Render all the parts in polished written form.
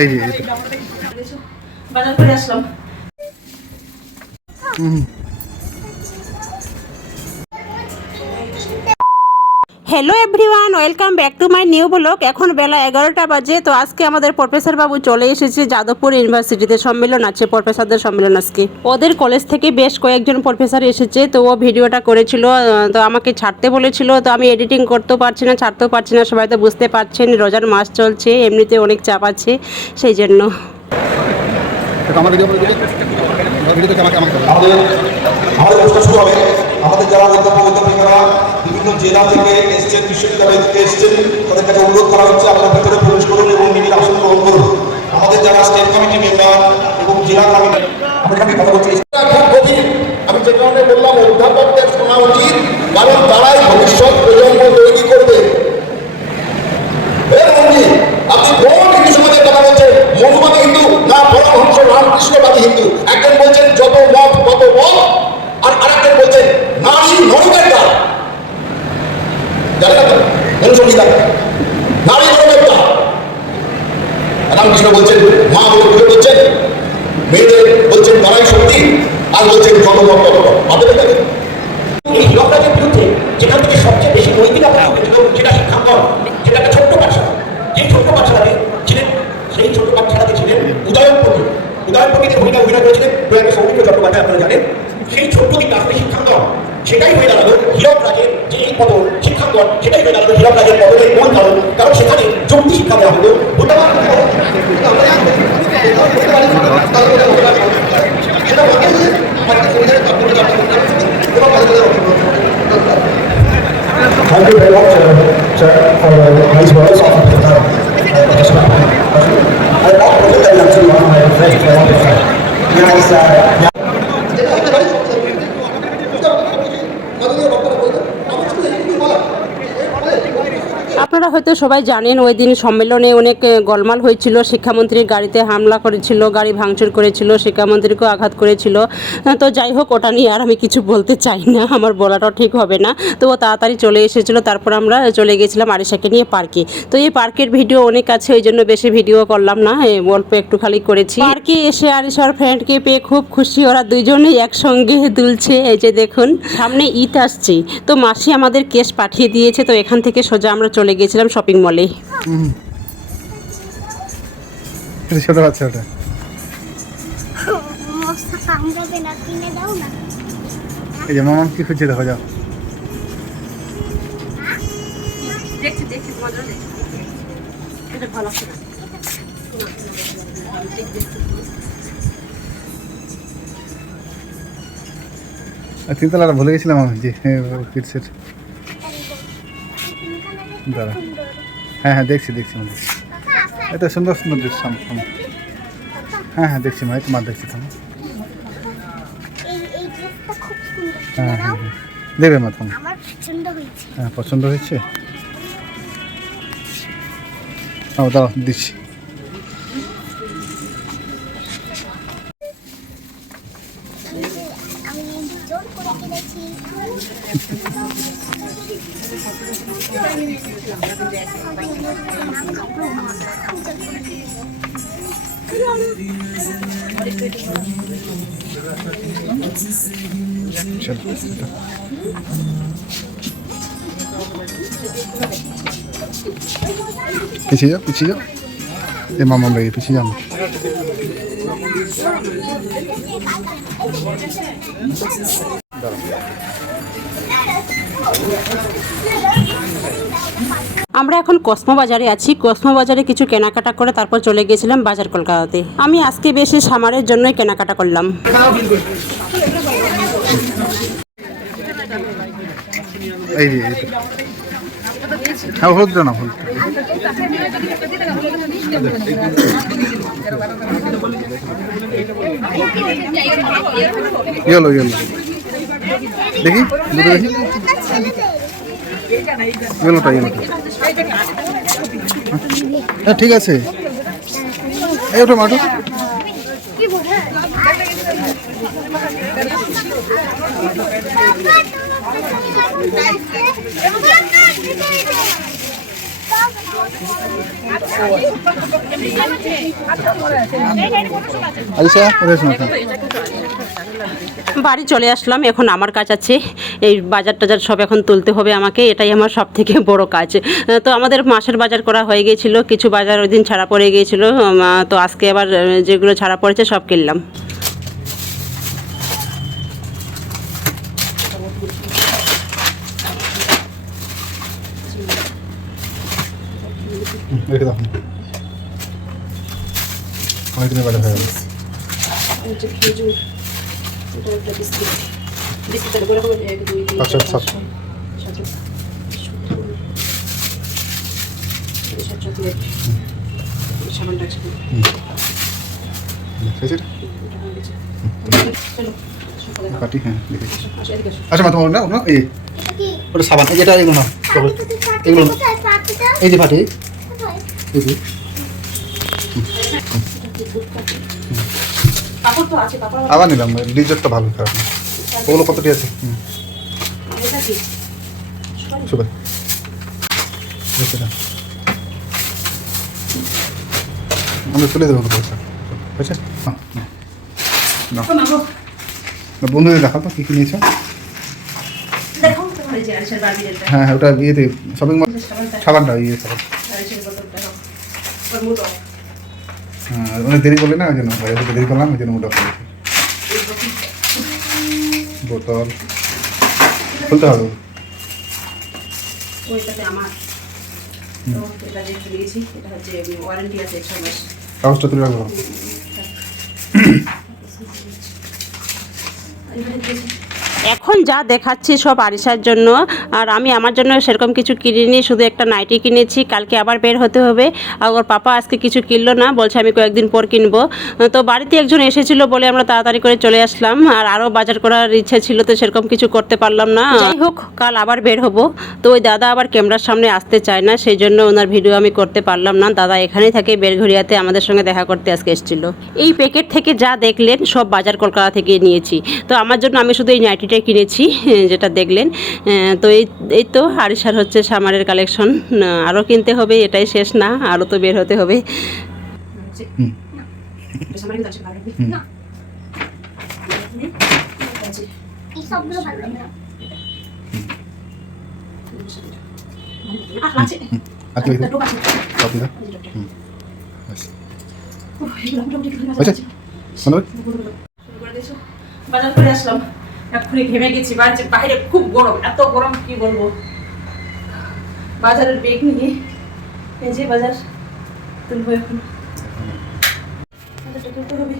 এই যে বাজার করে আসলাম। Hello everyone, welcome back to my new blog. এখন বেলা 11টা বাজে। তো আজকে আমাদের প্রফেসর বাবু চলে এসেছে যাদবপুর ইউনিভার্সিটিতে। সম্মেলন আছে, প্রফেসরদের সম্মেলন আজকে। ওদের কলেজ থেকে বেশ কয়েকজন প্রফেসর এসেছে। তো ও ভিডিওটা করেছিল, তো আমাকে ছাড়তে বলেছিল। তো আমি এডিটিং করতেও পারছি না, ছাড়তেও পারছি না। সবাই তো বুঝতে পারছেন রোজার মাস চলছে, এমনিতে অনেক চাপ আছে, সেই জন্য। আমাদের শুরু হবে। আমাদের যারা অধ্যাপিকারা বিভিন্ন জেলা থেকে এসছেন, বিশ্ববিদ্যালয় থেকে এসছেন, তাদের কাছে অনুরোধ করা হচ্ছে আপনার ভিতরে প্রবেশ করুন এবং নিজের আসন গ্রহণ করুন। আমাদের যারা স্টেট কমিটি মেম্বার এবং জেলা কমিটি, আমি কথা বলছি খুব গভীর। আমি যে কারণে বললাম অধ্যাপকদের শোনা উচিত, কারণ তারাই ভবিষ্যৎ প্রজন্ম তৈরি করবে। আপনি কোন হিন্দু সমাজের কথা বলছেন? মনুবাদী হিন্দু না পরমহংস রামকৃষ্ণবাদী হিন্দু? একজন বলছেন যত মত তত মত, আর আরেকজন বলছেন নারী নরকের দ্বার। জানেন না মনুসংহিতা, নারী নরকের দ্বার। রামকৃষ্ণ বলছেন মা বলে পুজো করছেন, মেয়েদের বলছেন তারাই শক্তি, আর বলছেন যত মত তত মত। আপনাদের দেখেন এই হীরকরাজের বিরুদ্ধে যেখান থেকে সবচেয়ে বেশি নৈতিক অপরাধ হয়েছিল সেটা শিক্ষাঙ্গন, যেটা একটা ছোট্ট পাঠশালা। যে ছোট্ট পাঠশালাতে ছিলেন, সেই ছোট্ট পাঠশালাতে ছিলেন উদয়নপতি। উদয়নপতিতে ভূমিকা অভিনয় করেছিলেন প্রয়াত সৌমিত্র চট্টোপাধ্যায়, আপনারা জানেন। সেই ছোট্ট দিকটা আসলে শিক্ষাঙ্গন, সেটাই হয়ে দাঁড়ালো হীরকরাজের যে এই পতন। শিক্ষাঙ্গন সেটাই হয়ে দাঁড়ালো হীরকরাজের পতনের মূল কারণ। কারণ সেখানে যুক্তি শিক্ষা দেওয়া হলো। Thank you very much, sir, for nice words of I want to tell you one of my friends. Yes, আপনারা হয়তো সবাই জানেন ওই দিন সম্মেলনে অনেক গোলমাল হয়েছিল। শিক্ষামন্ত্রীর গাড়িতে হামলা করেছিল, গাড়ি ভাঙচুর করেছিল, শিক্ষামন্ত্রীকেও আঘাত করেছিল। তো যাই হোক, ওটা নিয়ে আর আমি কিছু বলতে চাই না, আমার বলাটাও ঠিক হবে না। তো ও তাড়াতাড়ি চলে এসেছিলো। তারপর আমরা চলে গেছিলাম আরিশাকে নিয়ে পার্কে। তো এই পার্কের ভিডিও অনেক আছে, ওই জন্য বেশি ভিডিও করলাম না, অল্প একটু খালি করেছি। পার্কে এসে আরিশার ফ্রেন্ডকে পেয়ে খুব খুশি। ওরা দুজনেই একসঙ্গে দুলছে। এই যে দেখুন, সামনে ঈদ আসছে, তো মাসি আমাদের কেস পাঠিয়ে দিয়েছে। তো এখান থেকে সোজা আমরা চলে গেছিলাম শপিং মলে। ছোট বাচ্চা ওটা এই যে মামা কি খুঁজছে, দেখো যাও। তিনতলাটা ভুলে গেছিলাম আমি, যে কিডসের। দাঁড়া, হ্যাঁ হ্যাঁ দেখছি দেখছি মা, দেখছি। এটা সুন্দর সুন্দর দৃশ্য। হ্যাঁ হ্যাঁ দেখছি মা, এই তোমার দেখছি তুমি। হ্যাঁ হ্যাঁ হ্যাঁ দেবে মা তোমার। হ্যাঁ পছন্দ হয়েছে, ও দাও দিচ্ছি। পিছিয়ে যাও, পিছিয়ে যাও। এ মামা ভাই পিছিয়ে যাও। আমরা এখন কসমো বাজারে আছি। কসমো বাজারে কিছু কেনাকাটা করে তারপর চলে গেছিলাম বাজার কলকাতাতে। আমি আজকে বেশি সামারের জন্যই কেনাকাটা করলাম। এই যে হ্যাঁ হলুদ না, হলুদ ইয়েলো ইয়েলো দেখি, দুটো দেখি। ইয়েলোটা ইয়েলোটা হ্যাঁ ঠিক আছে। এই ওটা মাটো। আলিশা ওরে শোনো তো। বাড়ি চলে আসলাম, এখন আমার কাজ আছে এই বাজার টাজার সব এখন তুলতে হবে আমাকে, এটাই আমার সব থেকে বড় কাজ। তো আমাদের মাসের বাজার করা হয়ে গিয়েছিল, কিছু বাজার ওই দিন ছাড়া পড়ে গিয়েছিল, তো আজকে আবার যেগুলো ছাড়া পড়েছে সব কিনলাম। রেখে দাও, অনেকদিনের বাজার হয়ে গেল। আচ্ছা আচ্ছা কাটি, হ্যাঁ দেখেছি। আচ্ছা মা তোমার না না এই ওটা সাবান, এই যেটা এগুলো না এগুলো না। এই যে ফাটি এই যে আবার নিলাম, ডিজারটা ভালো খারাপ না। ওগুলো কতটি আছে? শুভ আমরা চলে দেবো পয়সা, বুঝছে না বন্ধুদের দেখা তো কী কী নিয়েছো। হ্যাঁ হ্যাঁ ওটা ইয়েতে শপিং মল সাবানটা ইয়ে সাবান। হ্যাঁ অনেক দেরি করলে না ওই জন্য বাইরে থেকে দেরি করলাম, ওই জন্য মোটা করেছি। বোতল খুলতে হবে। কাগজটা তুলে রাখবো। এখন যা দেখাচ্ছি সব আরিশার জন্য, আর আমি আমার জন্য সেরকম কিছু কিনিনি, শুধু একটা নাইটি কিনেছি। কালকে আবার বের হতে হবে, আর ওর পাপা আজকে কিছু কিনলো না, বলছে আমি কয়েকদিন পর কিনবো। তো বাড়িতে একজন এসেছিল বলে আমরা তাড়াতাড়ি করে চলে আসলাম, আর আরও বাজার করার ইচ্ছা ছিল, তো সেরকম কিছু করতে পারলাম না। যাই হোক কাল আবার বের হব। তো ওই দাদা আবার ক্যামেরার সামনে আসতে চায় না, সেই জন্য ওনার ভিডিও আমি করতে পারলাম না। দাদা এখানেই থাকে বেলঘরিয়াতে, আমাদের সঙ্গে দেখা করতে আজকে এসেছিলো। এই প্যাকেট থেকে যা দেখলেন সব বাজার কলকাতা থেকে নিয়েছি। তো আমার জন্য আমি শুধু এই নাইটিটা কিনেছি যেটা দেখলেন। তো এই তো আরিশার হচ্ছে সামারের কালেকশন, আরও কিনতে হবে, এটাই শেষ না, আরও তো বের হতে হবে। বাজার করে আসলাম, এক্ষুনি ঘেমে গেছি, বাইরে খুব গরম, এত গরম কি বলবো। বাজারের ব্যাগ নিয়ে এই যে বাজার তুলবো, এখন বাজারটা তুলতে হবে।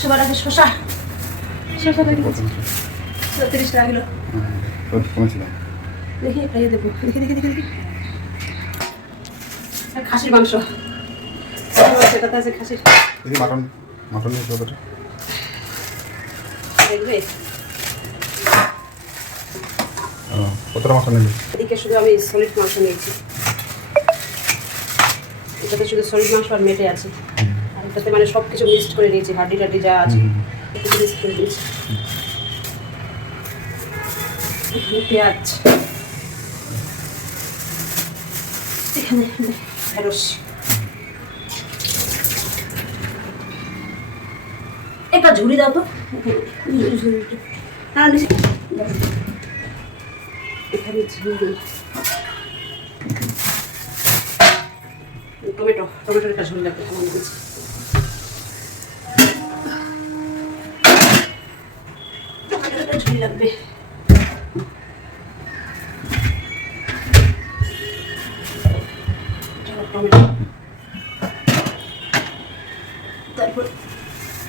সবার আগে শশা কিনেছি 30 টাকা কিলো। দেখি খাইয়ে দেবো, দেখি দেখি দেখি দেখি। খাসির মাংস সেটাতে আছে, খাসির মাটন মাটন দেখবে। কতটা মাংস নেবে? এদিকে শুধু আমি সলিড মাংস নিয়েছি, এটাতে শুধু সলিড মাংস আর মেটে আছে, আর এটাতে মানে সব কিছু মিক্সড করে নিয়েছি, হাড্ডি টাড্ডি যা আছে একটু মিক্স করে দিয়েছি। পেঁয়াজ, এখানে ঢেঁড়স, একটা ঝুড়ি দাও তো, এখানে ঝুড়ি, টমেটোর একটা ঝুড়ি লাগবে, টমেটোর একটা ঝুড়ি লাগবে। টমেটো, তারপর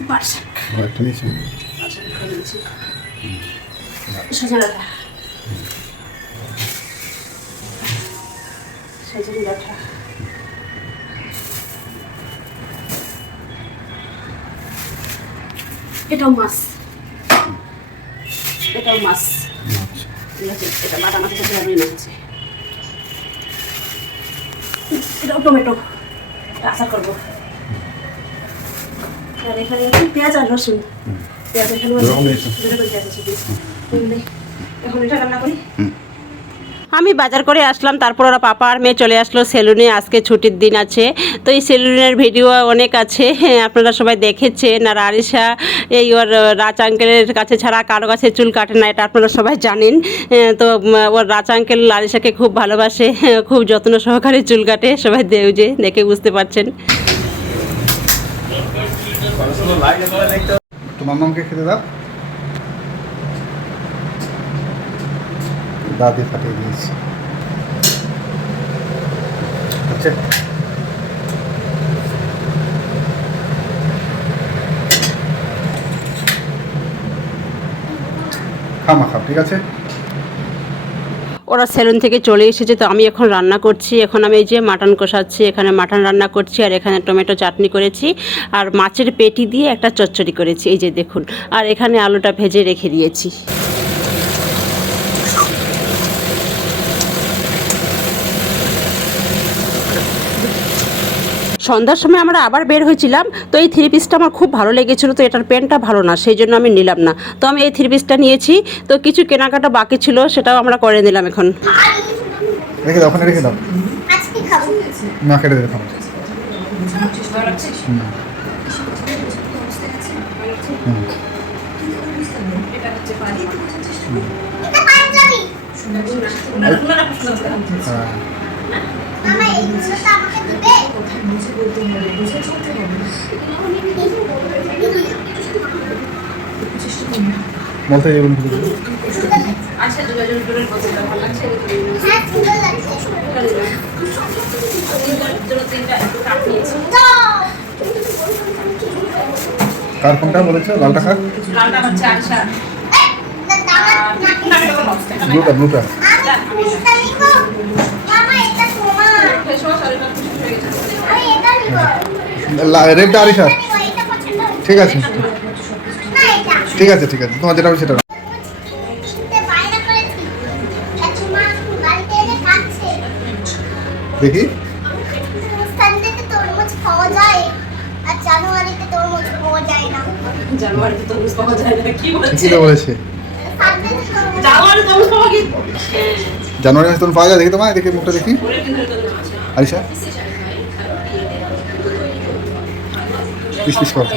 পাট শাক, সজনে ডাঁটা, এটাও মাছ, এটা বাটা মাছের সাথে আমি নিচ্ছি। এটাও টমেটো, আচার করবো। আর এখানে পেঁয়াজ আর রসুন, পেঁয়াজ এখানে পেঁয়াজ আছে। এখন এটা রান্না করি। আমি বাজার করে আসলাম, তারপর ওরা পাপা আর মেয়ে চলে আসলো সেলুনে। আজকে ছুটির দিন আছে, তো এই সেলুনের ভিডিও অনেক আছে, হ্যাঁ, আপনারা সবাই দেখেছেন। আর আরিশা এই ওর রাজ আঙ্কেলের কাছে ছাড়া কারো কাছে চুল কাটে না, এটা আপনারা সবাই জানেন। তো ওর রাজ আঙ্কেল আরিশাকে খুব ভালোবাসে, খুব যত্ন সহকারে চুল কাটে, সবাই যে দেখে বুঝতে পারছেন। তো মাম্মামকে খেতে দাও। দাদি ফাটিয়ে দিয়েছি। আচ্ছা খামা খাও, ঠিক আছে। ওরা সেলুন থেকে চলে এসেছে, তো আমি এখন রান্না করছি। এখন আমি এই যে মাটন কষাচ্ছি, এখানে মাটন রান্না করছি, আর এখানে টমেটো চাটনি করেছি, আর মাছের পেটি দিয়ে একটা চচ্চড়ি করেছি, এই যে দেখুন। আর এখানে আলুটা ভেজে রেখে দিয়েছি। সন্ধ্যার সময় আমরা আবার বের হয়েছিলাম, তো এই থ্রি পিসটা আমার খুব ভালো লেগেছিলো, তো এটার প্যান্টটা ভালো না, সেই জন্য আমি নিলাম না। তো আমি এই থ্রি পিসটা নিয়েছি, তো কিছু কেনাকাটা বাকি ছিল, সেটাও আমরা করে নিলাম এখন। রেখে দাও, ওখানে রেখে দাও। না কেটে দেবে খাবো। বলতে যাবেন কার কোনটা বলেছে? লালটা কার? ব্লুটা ব্লুটা রেডটা আরিশা। ঠিক আছে ঠিক আছে ঠিক আছে, তোমার যেটা হবে সেটা। দেখি কি বলেছে? জানুয়ারি মাসে তখন পাওয়া যায়, দেখি তোমার, দেখি মুখটা দেখি আরিশা। পিস পিস করতে